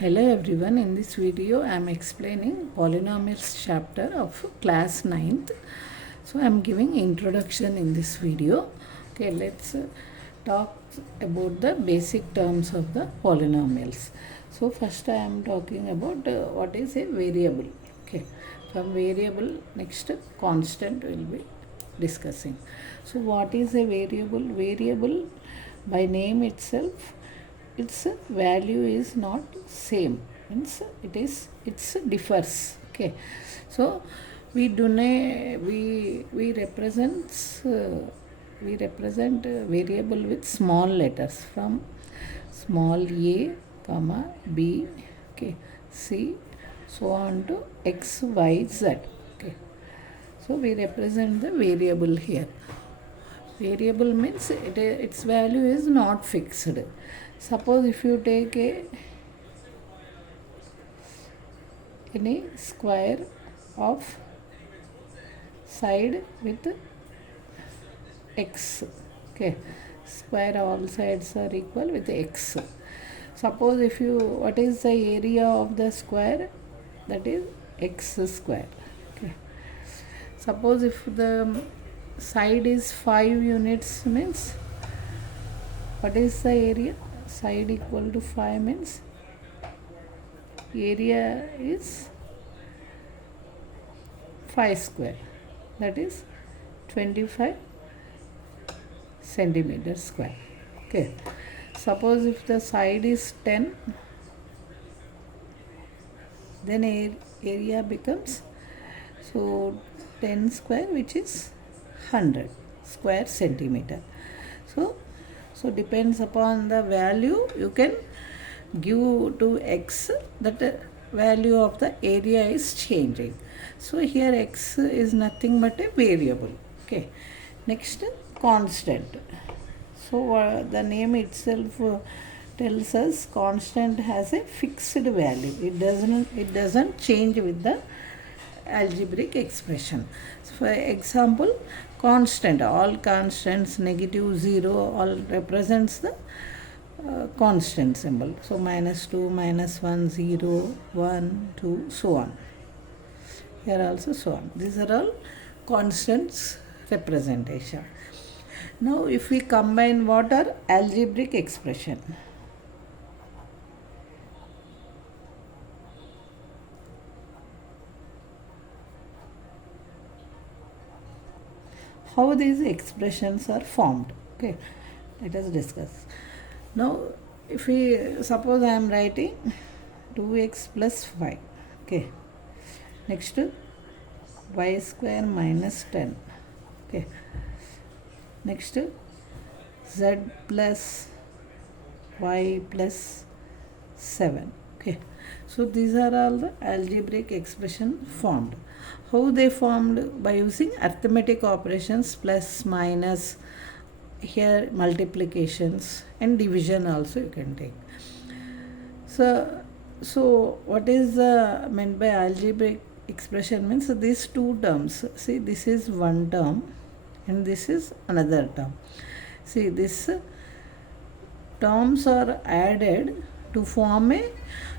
Hello everyone, in this video I am explaining polynomials chapter of class 9th. So I am giving introduction in this video. Okay, let's talk about the basic terms of the polynomials. So first I am talking about what is a variable. Okay, from variable next constant will be discussing. So what is a variable? Variable by name itself, its value is not same, means it's differs. Okay, so we do we represent variable with small letters from small a comma b, okay, c, so on to x y z. Okay, so we represent the variable here. Variable means its value is not fixed. Suppose if you take any square of side with x, okay, square all sides are equal with x. Suppose if you, what is the area of the square? That is x square. Okay, suppose if the side is 5 units, means what is the area? Side equal to 5 means area is 5 square, that is 25 centimeter square. Okay, suppose if the side is 10, then area becomes, so 10 square, which is 100 square centimeter. So depends upon the value you can give to x, that value of the area is changing. So here x is nothing but a variable. Okay, next constant. So the name itself tells us constant has a fixed value. It doesn't change with the algebraic expression. So for example, constant, all constants, negative, 0, all represents the constant symbol. So -2, -1, 0, 1, 2, so on. Here also so on. These are all constants representation. Now if we combine, what are algebraic expression? How these expressions are formed? Okay, let us discuss. Now if we suppose I am writing 2x plus 5, okay, next y square minus 10, okay, next z plus y plus 7. Okay, so these are all the algebraic expression formed. How they formed? By using arithmetic operations, plus, minus, here multiplications and division also you can take. So what is meant by algebraic expression? Means these two terms, see, this is one term and this is another term. See, these terms are added to form a,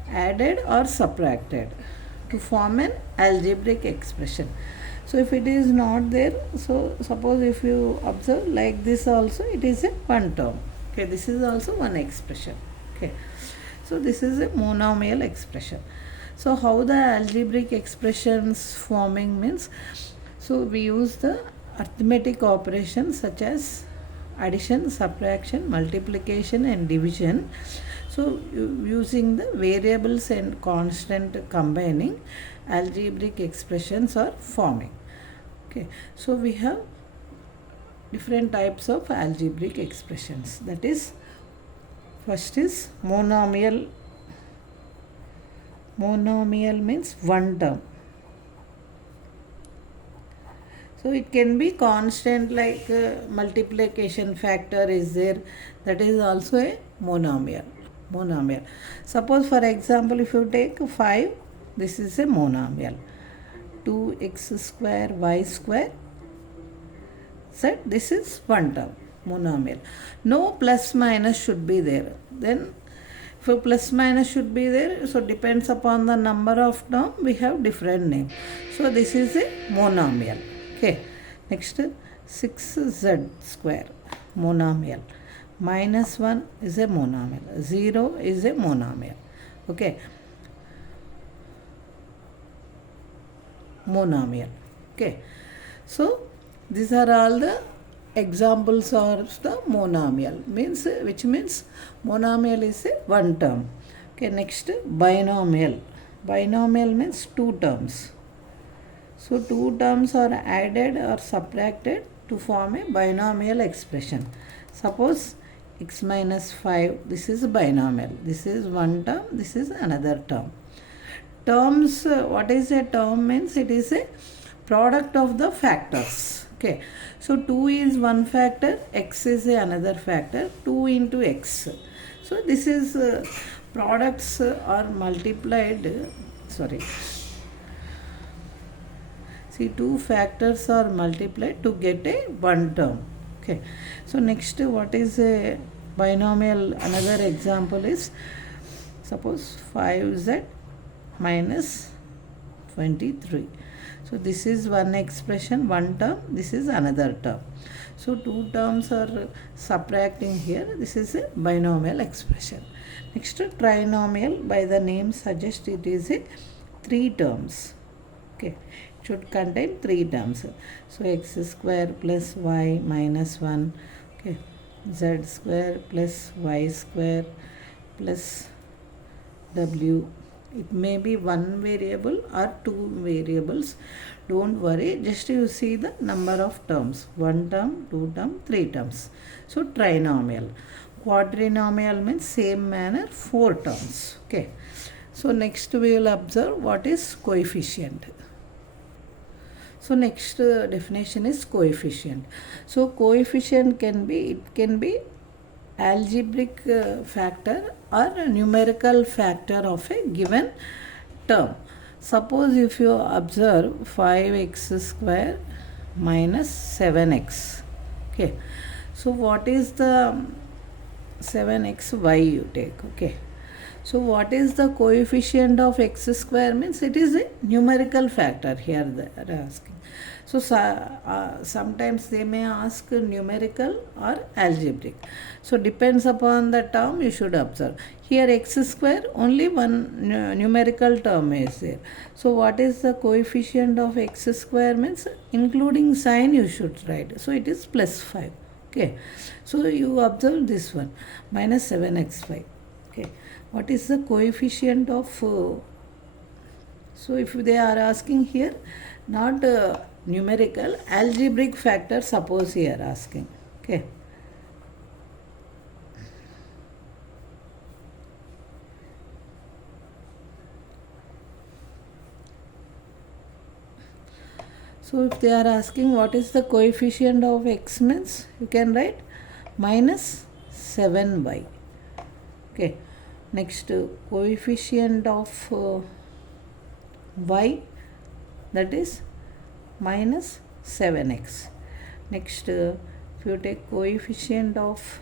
added or subtracted to form an algebraic expression. So if it is not there, so suppose if you observe like this also, it is a one term. Okay, this is also one expression. Okay, so this is a monomial expression. So how the algebraic expressions forming means, so we use the arithmetic operations such as addition, subtraction, multiplication and division. So using the variables and constant combining, algebraic expressions are forming. Okay, so we have different types of algebraic expressions. That is, first is monomial. Monomial means one term. So it can be constant, like multiplication factor is there, that is also a monomial. Suppose for example, if you take 5, this is a monomial. 2x square y square z, this is one term, monomial. No plus minus should be there. Then If plus minus should be there, so depends upon the number of term, we have different name. So this is a monomial. Okay. Next, 6z square, monomial. Minus 1 is a monomial. 0 is a monomial. Okay. Monomial. Okay. So these are all the examples of the monomial, means which means monomial is a one term. Okay, next, binomial. Binomial means two terms. So two terms are added or subtracted to form a binomial expression. Suppose x minus 5, this is binomial. This is one term, this is another term. Terms, what is a term means? It is a product of the factors. Okay, so 2 is one factor, x is another factor, 2 into x. So this is products are multiplied, see, two factors are multiplied to get a one term. Okay, so next, what is a binomial? Another example is, suppose 5z minus 23. So this is one expression, one term, this is another term. So two terms are subtracting here. This is a binomial expression. Next, trinomial, by the name suggests it is a three terms. Okay, it should contain three terms. So x square plus y minus 1, okay, z square plus y square plus w. It may be one variable or two variables. Don't worry, just you see the number of terms. One term, two term, three terms. So trinomial. Quadrinomial means same manner, four terms. Okay. So next we will observe what is coefficient. So next definition is coefficient. So coefficient can be algebraic factor or a numerical factor of a given term. Suppose if you observe 5x square minus 7x. Okay. So what is the 7xy you take? Okay. So what is the coefficient of x square means? It is a numerical factor here they are asking. So sometimes they may ask numerical or algebraic. So depends upon the term you should observe. Here x square, only one numerical term is there. So what is the coefficient of x square means? Including sign you should write. So it is plus 5. Okay. So you observe this one, minus 7x5. Okay. What is the coefficient of, so if they are asking here, not numerical, algebraic factor, suppose here asking. Okay. So if they are asking what is the coefficient of x means, you can write minus 7y. Okay. Next, coefficient of y, that is minus 7x. Next, if you take coefficient of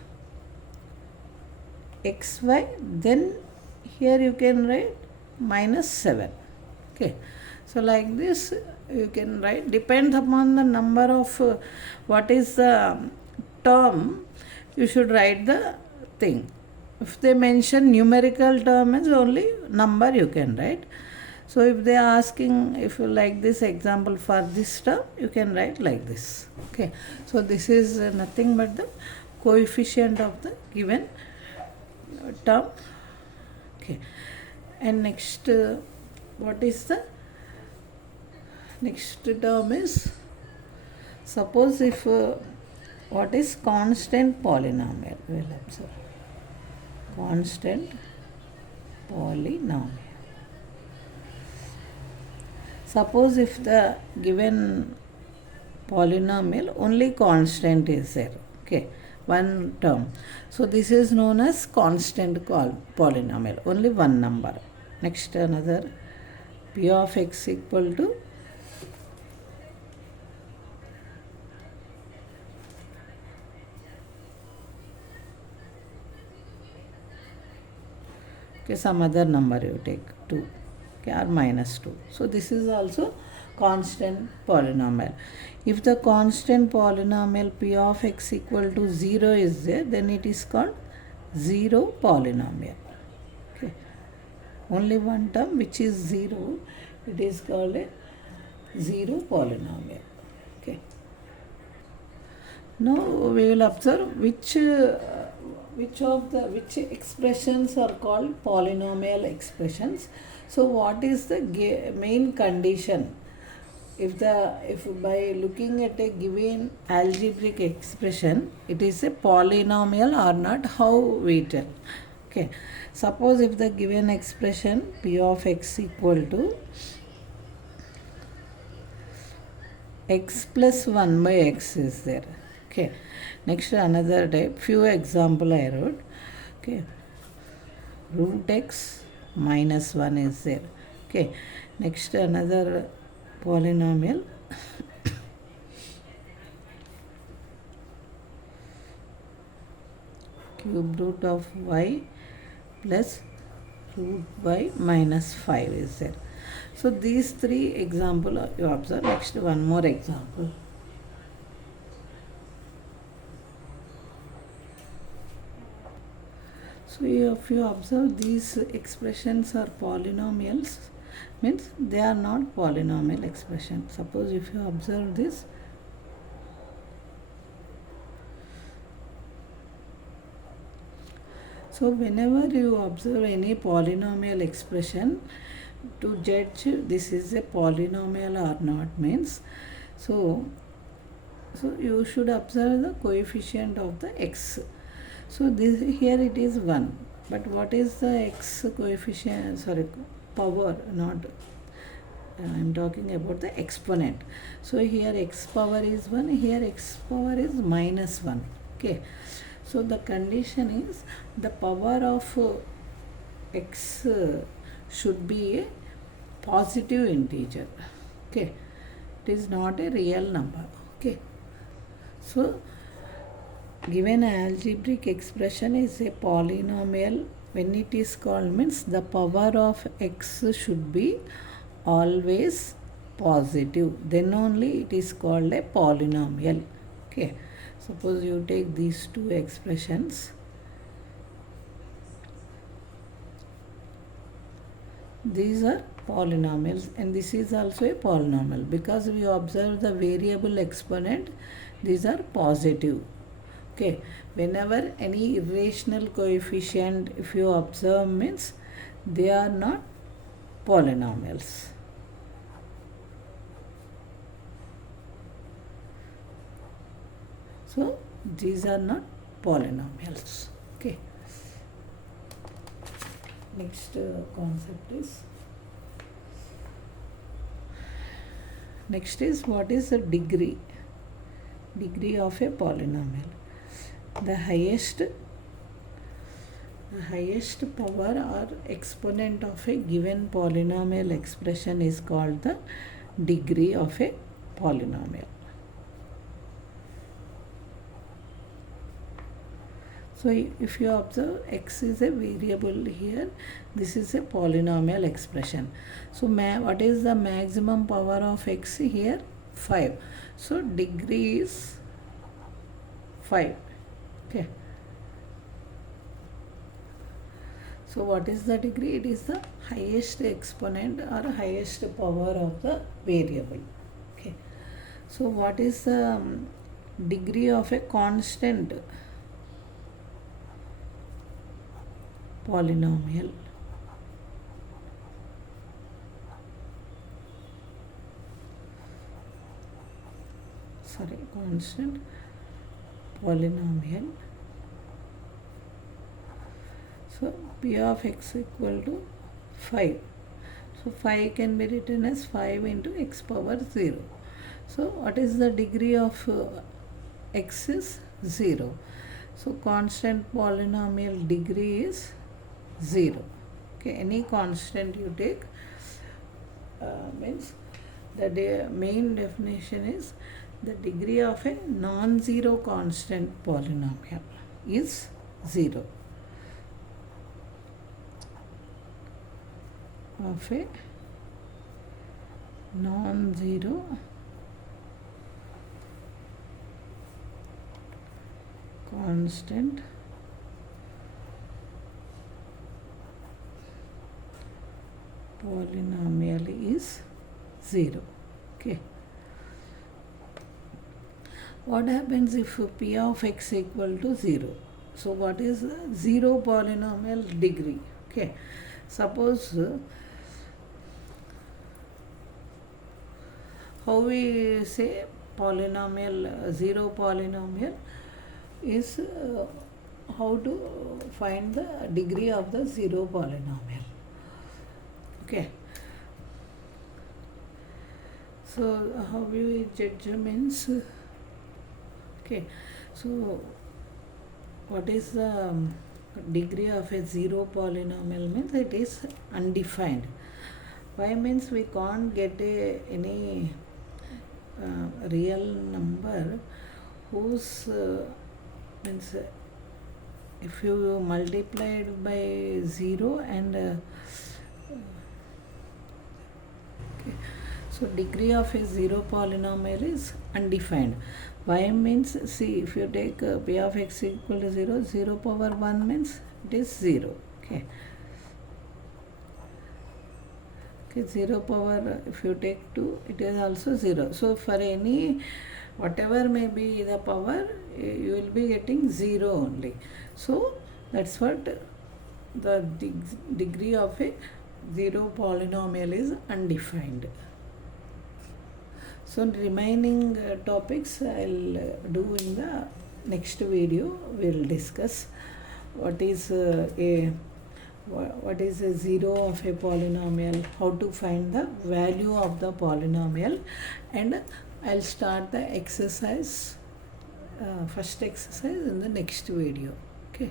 xy, then here you can write minus 7. Okay. So like this you can write, depends upon the number of what is the term, you should write the thing. If they mention numerical term is only number you can write. So if they are asking, if you like this example for this term, you can write like this. Okay. So this is nothing but the coefficient of the given term. Okay. And next, what is the next term is, suppose if what is constant polynomial, we will observe. Constant polynomial. Suppose if the given polynomial only constant is there, okay, one term. So this is known as constant polynomial, only one number. Next, another, p of x equal to Okay, some other number you take 2, okay, or minus 2. So this is also constant polynomial. If the constant polynomial p of x equal to 0 is there, then it is called 0 polynomial. Okay, only one term which is 0, it is called a 0 polynomial. Okay. Now we will observe which expressions are called polynomial expressions. So what is the main condition? If by looking at a given algebraic expression, it is a polynomial or not, how we tell? Okay, suppose if the given expression p of x equal to x plus 1 by x is there. Okay, next another type, few example I wrote. Okay, root x minus 1 is there. Okay, next another polynomial cube root of y plus root y minus 5 is there. So these three example you observe. Next one more example. So if you observe, these expressions are polynomials, means they are not polynomial expressions. Suppose if you observe this, so whenever you observe any polynomial expression, to judge this is a polynomial or not means, so you should observe the coefficient of the x. So this here it is 1, but what is the x coefficient, power, not I am talking about the exponent. So here x power is 1, here x power is minus 1. Okay, so the condition is the power of x should be a positive integer. Okay, it is not a real number. Okay, so given algebraic expression is a polynomial when it is called, means the power of x should be always positive, then only it is called a polynomial. Okay, suppose you take these two expressions, these are polynomials and this is also a polynomial because we observe the variable exponent, these are positive. Okay, whenever any irrational coefficient if you observe, means they are not polynomials. So these are not polynomials. Okay, next concept is, next is what is the degree of a polynomial. The highest power or exponent of a given polynomial expression is called the degree of a polynomial. So if you observe, x is a variable here, this is a polynomial expression. So what is the maximum power of x here? 5. So degree is 5. Okay, so what is the degree? It is the highest exponent or highest power of the variable. Okay, so what is the degree of a constant polynomial? Constant polynomial. So p of x equal to 5. So 5 can be written as 5 into x power 0. So what is the degree of x is 0. So constant polynomial degree is 0. Okay, any constant you take means the main definition is the degree of a non-zero constant polynomial is 0. of a non-zero constant polynomial is 0. Okay. What happens if p of x equal to 0? So what is 0 polynomial degree? Okay. Suppose how we say polynomial, 0 polynomial is how to find the degree of the 0 polynomial. Okay. So how we judge means, okay, so what is the degree of a 0 polynomial means it is undefined. Why means we can't get any real number whose means if you multiply it by 0 and okay, so degree of a 0 polynomial is undefined. Y means, see, if you take p of x equal to 0, 0 power 1 means it is 0. Okay. Okay, 0 power, if you take 2, it is also 0. So for any, whatever may be the power, you will be getting 0 only. So that's what the degree of a 0 polynomial is undefined. So remaining topics I'll do in the next video. We'll discuss what is a 0 of a polynomial, how to find the value of the polynomial, and I'll start the exercise, first exercise in the next video. Okay.